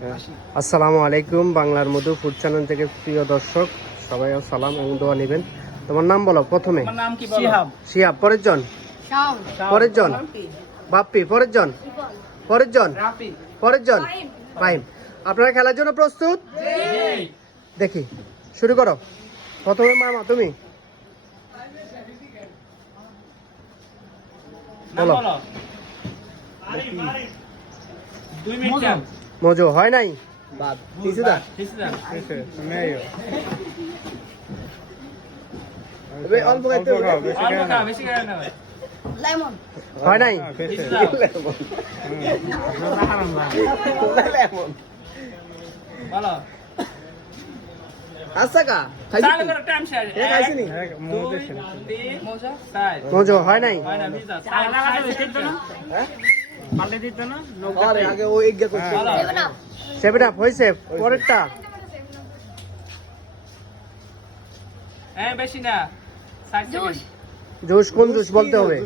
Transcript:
আসসালামু আলাইকুম। বাংলার মধু ফুড চ্যানেল থেকে প্রিয় দর্শক সবাই সালাম এবং দোয়া নেবেন। তোমার নাম বলো প্রথমে। আমার নাম কি বলো? শিহাব। পরের জন পরের জন বাপ্পি। পরের জন পরের জন পরের জন ফাহিম। আপনারা খেলার জন্য প্রস্তুত? দেখি শুরু করো। প্রথমে মামা তুমি বলো। মজু হয় নাই। হয় নাই। মজু হয় নাই। সেভেন আপ হয়েছে। পরেরটা জুস। কোন জুস বলতে হবে?